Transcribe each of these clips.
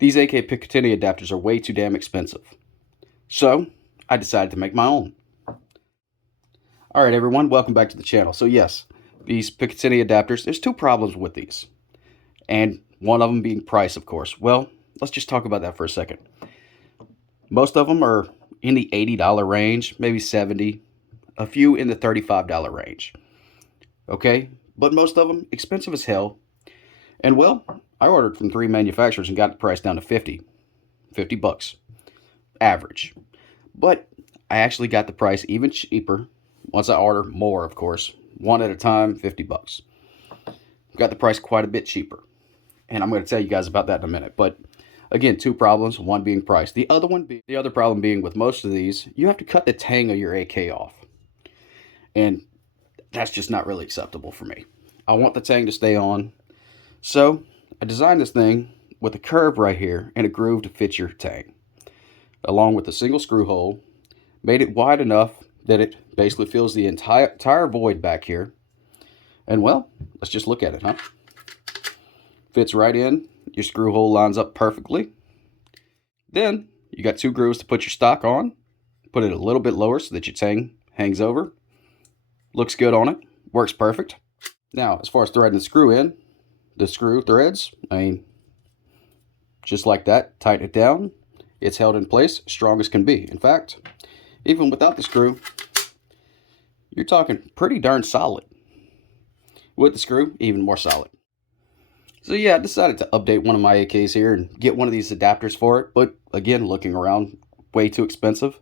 These AK Picatinny adapters are way too damn expensive. So, I decided to make my own. Alright everyone, welcome back to the channel. So yes, these Picatinny adapters, there's two problems with these. And one of them being price, of course. Well, let's just talk about that for a second. Most of them are in the $80 range, maybe $70, a few in the $35 range. Okay? But most of them expensive as hell. And well, I ordered from 3 manufacturers and got the price down to 50 bucks average. But I actually got the price even cheaper once I order more, of course. One at a time, 50 bucks. Got the price quite a bit cheaper. And I'm going to tell you guys about that in a minute. But again, two problems, one being price. The other problem being with most of these, you have to cut the tang of your AK off. And that's just not really acceptable for me. I want the tang to stay on. So I designed this thing with a curve right here and a groove to fit your tang, along with a single screw hole. Made it wide enough that it basically fills the entire void back here. And well, let's just look at it, huh? Fits right in. Your screw hole lines up perfectly. Then you got 2 grooves to put your stock on. Put it a little bit lower so that your tang hangs over. Looks good on it. Works perfect. Now, as far as threading the screw in, the screw threads, just like that, tighten it down. It's held in place, strong as can be. In fact, even without the screw, you're talking pretty darn solid. With the screw, even more solid. So yeah, I decided to update one of my AKs here and get one of these adapters for it. But again, looking around, way too expensive.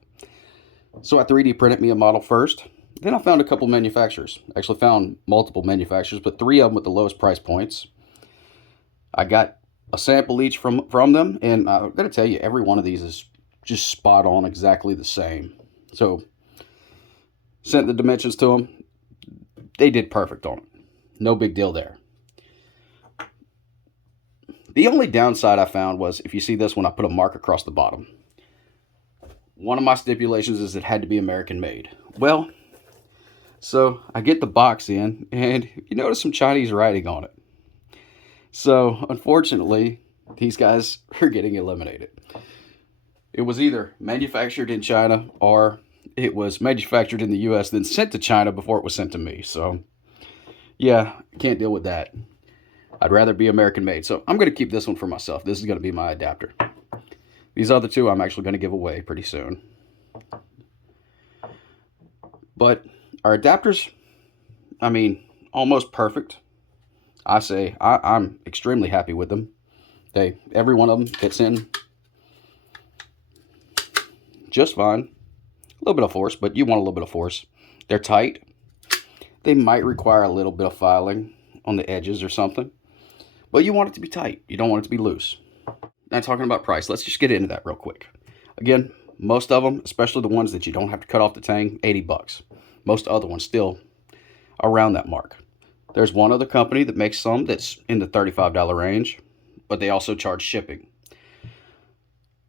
So I 3D printed me a model first. Then I found a couple manufacturers. Actually found multiple manufacturers, but 3 of them with the lowest price points. I got a sample each from them, and I'm going to tell you, every one of these is just spot on, exactly the same. So, sent the dimensions to them. They did perfect on it. No big deal there. The only downside I found was, if you see this one, I put a mark across the bottom. One of my stipulations is it had to be American made. Well, so I get the box in, and you notice some Chinese writing on it. So, unfortunately, these guys are getting eliminated. It was either manufactured in China, or it was manufactured in the US, then sent to China before it was sent to me. So, yeah, I can't deal with that. I'd rather be American made. So, I'm going to keep this one for myself. This is going to be my adapter. These other 2 I'm actually going to give away pretty soon. But our adapters, almost perfect. I say I'm extremely happy with them. Every one of them fits in just fine. A little bit of force, but you want a little bit of force. They're tight. They might require a little bit of filing on the edges or something, but you want it to be tight. You don't want it to be loose. Now, talking about price, let's just get into that real quick. Again, most of them, especially the ones that you don't have to cut off the tang, 80 bucks. Most other ones still around that mark. There's one other company that makes some that's in the $35 range, but they also charge shipping.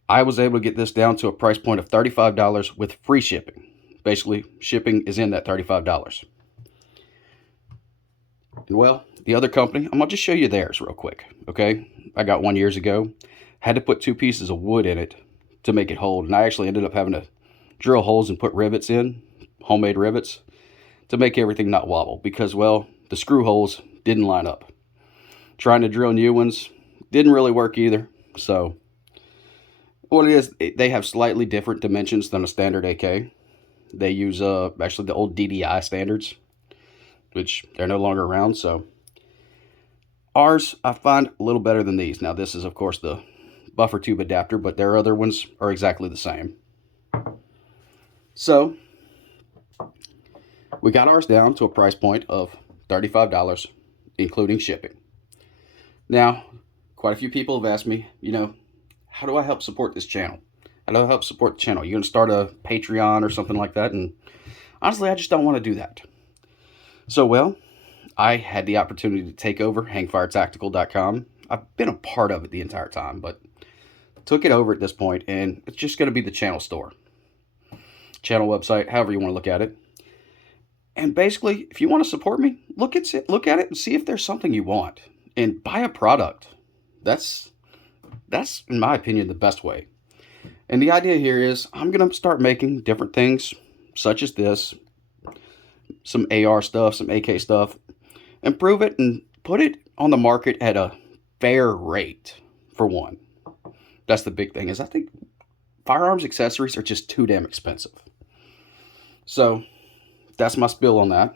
I was able to get this down to a price point of $35 with free shipping. Basically, shipping is in that $35. And well, the other company, I'm going to just show you theirs real quick, okay? I got one years ago. Had to put 2 pieces of wood in it to make it hold, and I actually ended up having to drill holes and put rivets in, homemade rivets, to make everything not wobble, because, well, the screw holes didn't line up. Trying to drill new ones didn't really work either. So what it is, they have slightly different dimensions than a standard AK. They use actually the old DDI standards, which they're no longer around. So ours I find a little better than these. Now this is of course the buffer tube adapter, but their other ones are exactly the same. So we got ours down to a price point of $35, including shipping. Now, quite a few people have asked me, how do I help support this channel? How do I help support the channel? You going to start a Patreon or something like that? And honestly, I just don't want to do that. So, well, I had the opportunity to take over hangfiretactical.com. I've been a part of it the entire time, but took it over at this point, and it's just going to be the channel store. Channel website, however you want to look at it. And basically, if you want to support me, look at it and see if there's something you want. And buy a product. That's That's, in my opinion, the best way. And the idea here is I'm going to start making different things such as this, some AR stuff, some AK stuff, improve it and put it on the market at a fair rate, for one. That's the big thing, is I think firearms accessories are just too damn expensive. So that's my spill on that.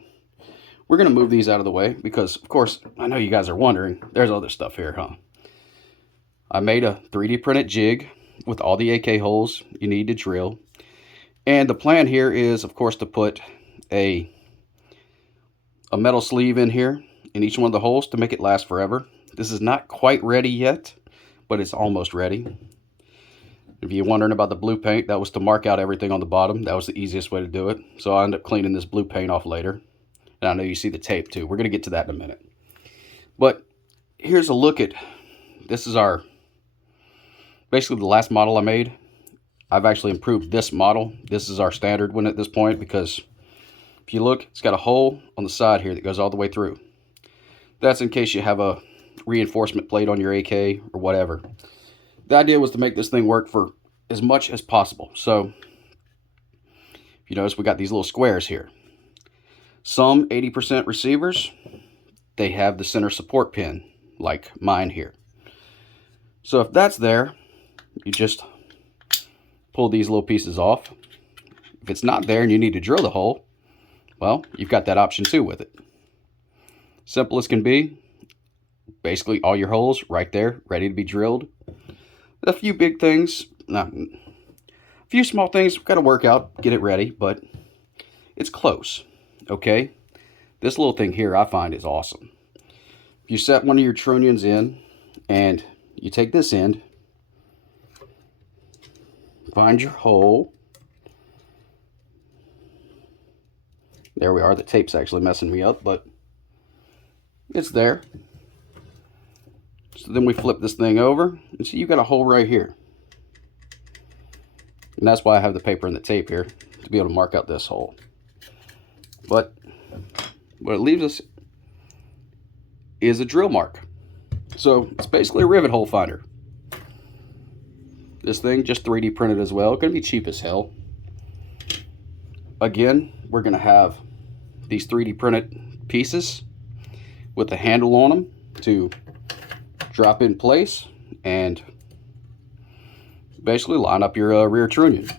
We're going to move these out of the way because, of course, I know you guys are wondering, there's other stuff here, huh? I made a 3D printed jig with all the AK holes you need to drill. And the plan here is, of course, to put a metal sleeve in here in each one of the holes to make it last forever. This is not quite ready yet, but it's almost ready. If you're wondering about the blue paint, that was to mark out everything on the bottom. That was the easiest way to do it. So I ended up cleaning this blue paint off later. And I know you see the tape too. We're going to get to that in a minute. But here's a look at, this is our, basically the last model I made. I've actually improved this model. This is our standard one at this point because if you look, it's got a hole on the side here that goes all the way through. That's in case you have a reinforcement plate on your AK or whatever. The idea was to make this thing work for as much as possible. So if you notice, we got these little squares here. Some 80% receivers, they have the center support pin, like mine here. So if that's there, you just pull these little pieces off. If it's not there and you need to drill the hole, well, you've got that option too with it. Simple as can be. Basically all your holes right there, ready to be drilled. A few big things, a few small things we've got to work out, get it ready, but it's close. Okay, this little thing here I find is awesome. If you set one of your trunnions in and you take this end, find your hole. There we are. The tape's actually messing me up, but it's there. So then we flip this thing over and see you got a hole right here. And that's why I have the paper and the tape here, to be able to mark out this hole. But what it leaves us is a drill mark. So it's basically a rivet hole finder. This thing just 3D printed as well. Gonna be cheap as hell. Again, we're gonna have these 3D printed pieces with a handle on them to drop in place and basically line up your rear trunnion.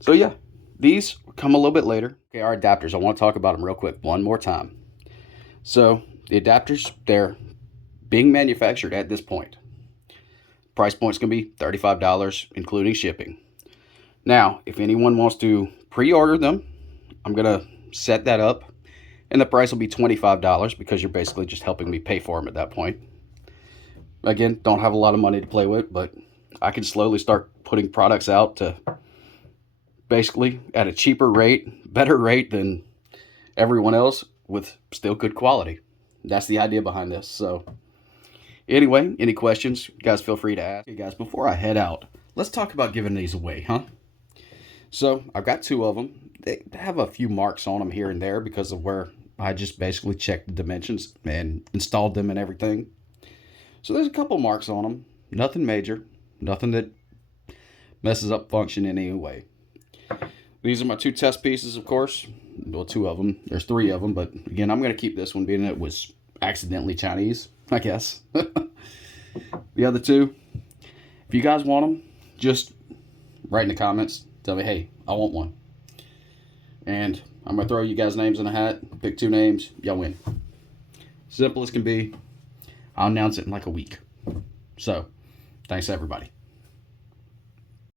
So yeah, these come a little bit later. Okay, our adapters, I want to talk about them real quick one more time. So the adapters, they're being manufactured at this point. Price point's gonna be $35, including shipping. Now, if anyone wants to pre-order them, I'm gonna set that up and the price will be $25 because you're basically just helping me pay for them at that point. Again, don't have a lot of money to play with, but I can slowly start putting products out to basically at a cheaper rate, better rate than everyone else with still good quality. That's the idea behind this. So anyway, any questions, guys, feel free to ask. Okay, guys, before I head out, let's talk about giving these away, huh? So I've got two of them. They have a few marks on them here and there because of where I just basically checked the dimensions and installed them and everything. So there's a couple marks on them. Nothing major. Nothing that messes up function in any way. These are my two test pieces, of course. Well, two of them. There's three of them, but again, I'm going to keep this one being it was accidentally Chinese, I guess. The other two, if you guys want them, just write in the comments. Tell me, hey, I want one. And I'm going to throw you guys names in a hat. Pick two names. Y'all win. Simple as can be. I'll announce it in like a week. So, thanks everybody.